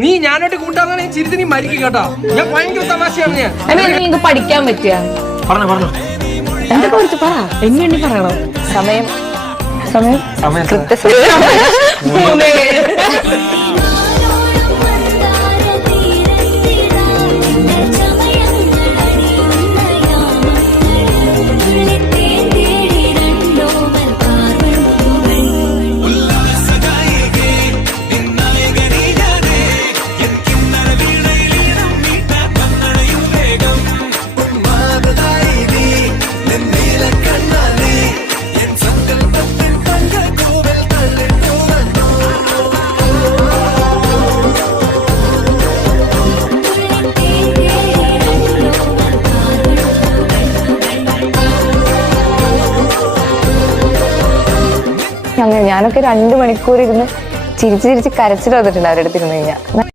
നീ ഞാനോട്ട് കൂട്ടാന്ന് ചിരിച്ച് നീ മരിക്കും കേട്ടോ. ഞാൻ ഭയങ്കര തമാശയാണ് ഞാൻ. നിങ്ങൾക്ക് പഠിക്കാൻ പറ്റിയ പറഞ്ഞു എന്തൊക്കെ കുറിച്ച് പറ. എങ്ങനെ പറയണോ? സമയം സമയം സമയം കൃത്യസമയം അങ്ങനെ ഞാനൊക്കെ 2 മണിക്കൂർ ഇരുന്ന് ചിരിച്ച് കരച്ചിൽ വന്നിട്ടുണ്ട് അവരുടെ അടുത്ത് ഇരുന്ന് കഴിഞ്ഞാൽ.